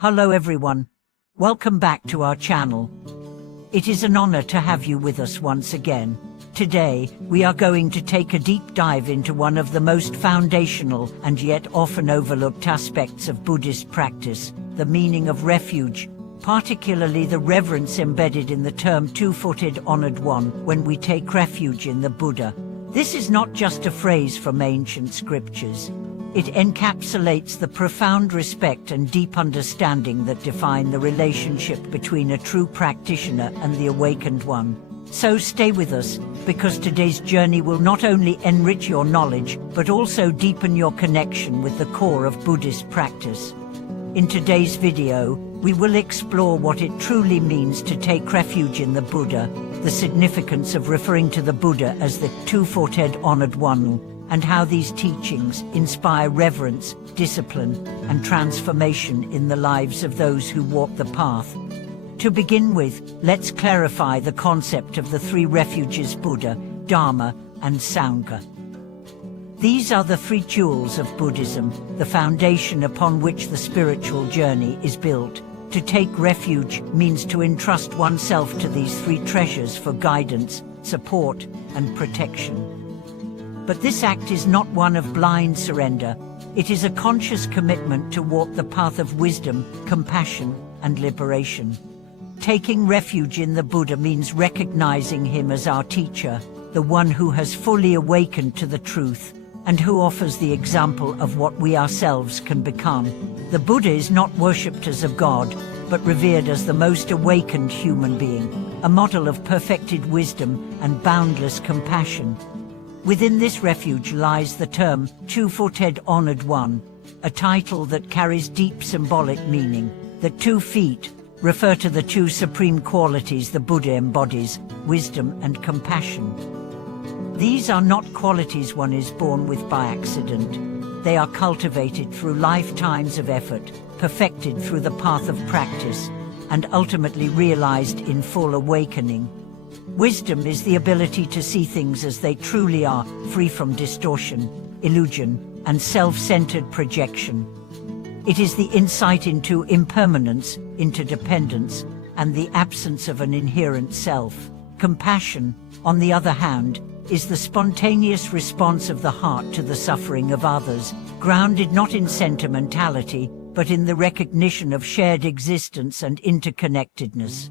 Hello everyone. Welcome back to our channel. It is an honor to have you with us once again. Today, we are going to take a deep dive into one of the most foundational and yet often overlooked aspects of Buddhist practice, the meaning of refuge, particularly the reverence embedded in the term two-footed honored one when we take refuge in the Buddha. This is not just a phrase from ancient scriptures. It encapsulates the profound respect and deep understanding that define the relationship between a true practitioner and the awakened one. So stay with us, because today's journey will not only enrich your knowledge, but also deepen your connection with the core of Buddhist practice. In today's video, we will explore what it truly means to take refuge in the Buddha, the significance of referring to the Buddha as the two-footed honored one, and how these teachings inspire reverence, discipline, and transformation in the lives of those who walk the path. To begin with, let's clarify the concept of the three refuges: Buddha, Dharma, and Sangha. These are the three jewels of Buddhism, the foundation upon which the spiritual journey is built. To take refuge means to entrust oneself to these three treasures for guidance, support, and protection. But this act is not one of blind surrender. It is a conscious commitment to walk the path of wisdom, compassion, and liberation. Taking refuge in the Buddha means recognizing him as our teacher, the one who has fully awakened to the truth, and who offers the example of what we ourselves can become. The Buddha is not worshipped as a god, but revered as the most awakened human being, a model of perfected wisdom and boundless compassion. Within this refuge lies the term two-footed honored one, a title that carries deep symbolic meaning. The 2 feet refer to the two supreme qualities the Buddha embodies: wisdom and compassion. These are not qualities one is born with by accident. They are cultivated through lifetimes of effort, perfected through the path of practice, and ultimately realized in full awakening. Wisdom is the ability to see things as they truly are, free from distortion, illusion, and self-centered projection. It is the insight into impermanence, interdependence, and the absence of an inherent self. Compassion, on the other hand, is the spontaneous response of the heart to the suffering of others, grounded not in sentimentality, but in the recognition of shared existence and interconnectedness.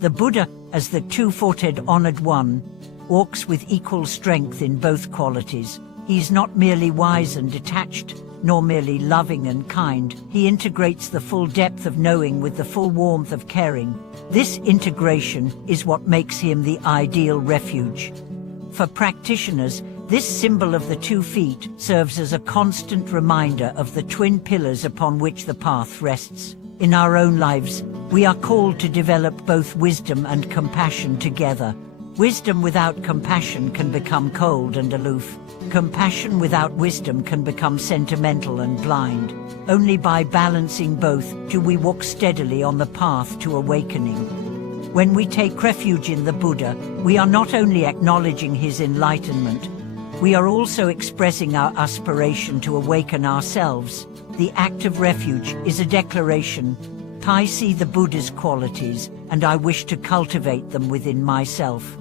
The Buddha, as the two-footed honored one, walks with equal strength in both qualities. He is not merely wise and detached, nor merely loving and kind. He integrates the full depth of knowing with the full warmth of caring. This integration is what makes him the ideal refuge. For practitioners, this symbol of the 2 feet serves as a constant reminder of the twin pillars upon which the path rests. In our own lives, we are called to develop both wisdom and compassion together. Wisdom without compassion can become cold and aloof. Compassion without wisdom can become sentimental and blind. Only by balancing both do we walk steadily on the path to awakening. When we take refuge in the Buddha, we are not only acknowledging his enlightenment, we are also expressing our aspiration to awaken ourselves. The act of refuge is a declaration: I see the Buddha's qualities, and I wish to cultivate them within myself.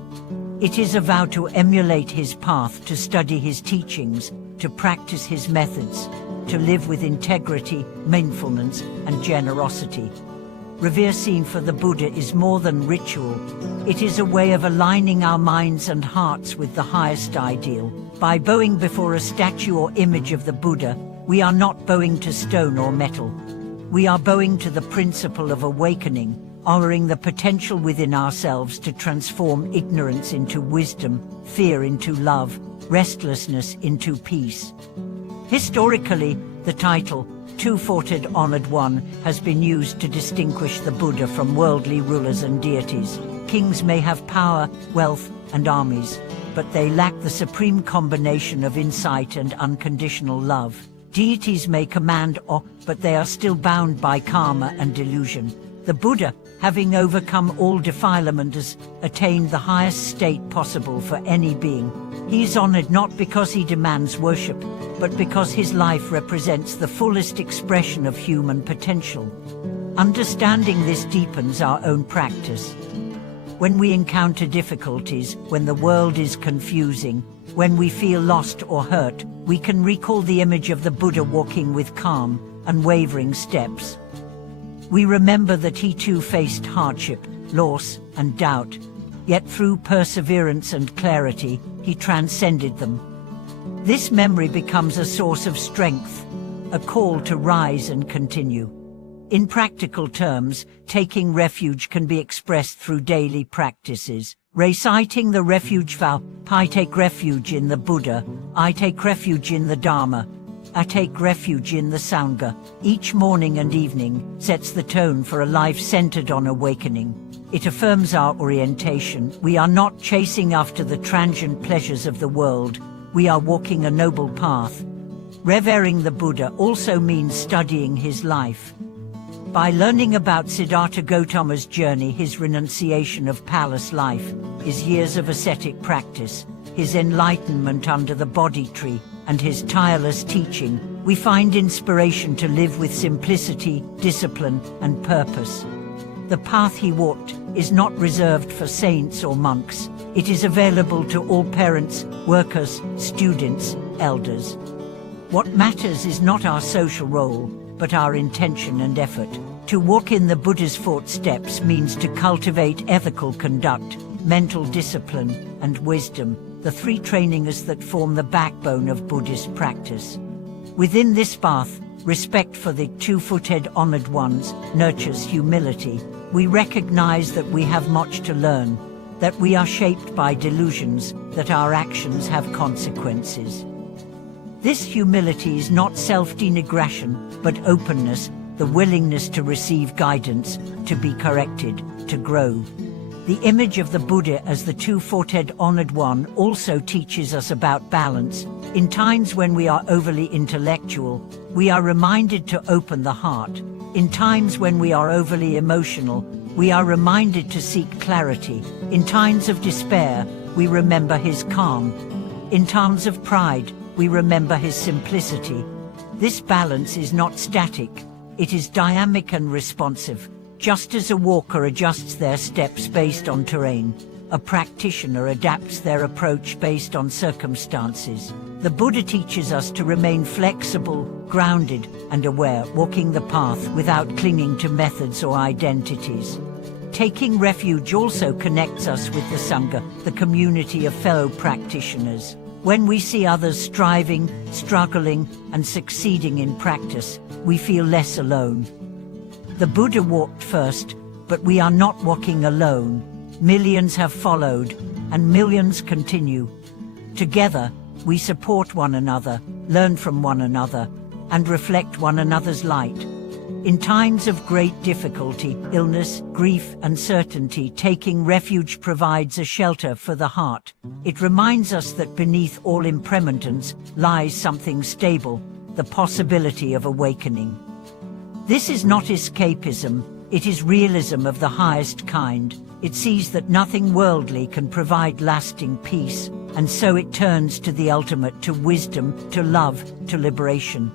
It is a vow to emulate his path, to study his teachings, to practice his methods, to live with integrity, mindfulness, and generosity. Reverencing for the Buddha is more than ritual. It is a way of aligning our minds and hearts with the highest ideal. By bowing before a statue or image of the Buddha, we are not bowing to stone or metal. We are bowing to the principle of awakening, honoring the potential within ourselves to transform ignorance into wisdom, fear into love, restlessness into peace. Historically, the title two-footed honored one has been used to distinguish the Buddha from worldly rulers and deities. Kings may have power, wealth, and armies, but they lack the supreme combination of insight and unconditional love. Deities may command awe, but they are still bound by karma and delusion. The Buddha, having overcome all defilement, has attained the highest state possible for any being. He is honored not because he demands worship, but because his life represents the fullest expression of human potential. Understanding this deepens our own practice. When we encounter difficulties, when the world is confusing, when we feel lost or hurt, we can recall the image of the Buddha walking with calm, unwavering steps. We remember that he too faced hardship, loss, and doubt, yet through perseverance and clarity, he transcended them. This memory becomes a source of strength, a call to rise and continue. In practical terms, taking refuge can be expressed through daily practices. Reciting the refuge vow, I take refuge in the Buddha, I take refuge in the Dharma, I take refuge in the Sangha. Each morning and evening sets the tone for a life centered on awakening. It affirms our orientation. We are not chasing after the transient pleasures of the world. We are walking a noble path. Revering the Buddha also means studying his life. By learning about Siddhartha Gautama's journey, his renunciation of palace life, his years of ascetic practice, his enlightenment under the Bodhi tree, and his tireless teaching, we find inspiration to live with simplicity, discipline, and purpose. The path he walked is not reserved for saints or monks. It is available to all parents, workers, students, elders. What matters is not our social role, but our intention and effort. To walk in the Buddha's footsteps means to cultivate ethical conduct, mental discipline, and wisdom, the three trainings that form the backbone of Buddhist practice. Within this path, respect for the two-footed honored ones nurtures humility. We recognize that we have much to learn, that we are shaped by delusions, that our actions have consequences. This humility is not self-denigration, but openness, the willingness to receive guidance, to be corrected, to grow. The image of the Buddha as the two-footed honored one also teaches us about balance. In times when we are overly intellectual, we are reminded to open the heart. In times when we are overly emotional, we are reminded to seek clarity. In times of despair, we remember his calm. In times of pride, we remember his simplicity. This balance is not static, it is dynamic and responsive. Just as a walker adjusts their steps based on terrain, a practitioner adapts their approach based on circumstances. The Buddha teaches us to remain flexible, grounded, and aware, walking the path without clinging to methods or identities. Taking refuge also connects us with the Sangha, the community of fellow practitioners. When we see others striving, struggling, and succeeding in practice, we feel less alone. The Buddha walked first, but we are not walking alone. Millions have followed, and millions continue. Together, we support one another, learn from one another, and reflect one another's light. In times of great difficulty, illness, grief, uncertainty, taking refuge provides a shelter for the heart. It reminds us that beneath all impermanence lies something stable, the possibility of awakening. This is not escapism, it is realism of the highest kind. It sees that nothing worldly can provide lasting peace, and so it turns to the ultimate, to wisdom, to love, to liberation.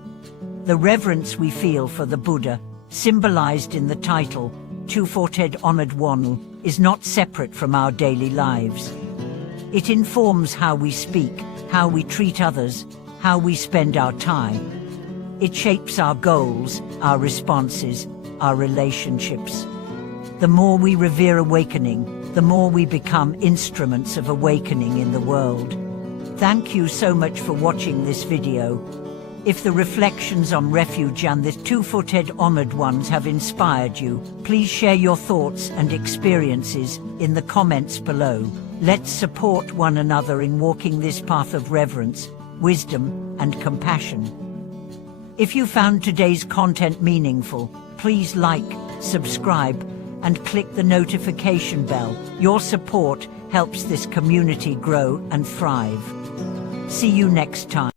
The reverence we feel for the Buddha, symbolized in the title, Two-Footed Honored One, is not separate from our daily lives. It informs how we speak, how we treat others, how we spend our time. It shapes our goals, our responses, our relationships. The more we revere awakening, the more we become instruments of awakening in the world. Thank you so much for watching this video. If the reflections on refuge and the two-footed honored ones have inspired you, please share your thoughts and experiences in the comments below. Let's support one another in walking this path of reverence, wisdom, and compassion. If you found today's content meaningful, please like, subscribe, and click the notification bell. Your support helps this community grow and thrive. See you next time.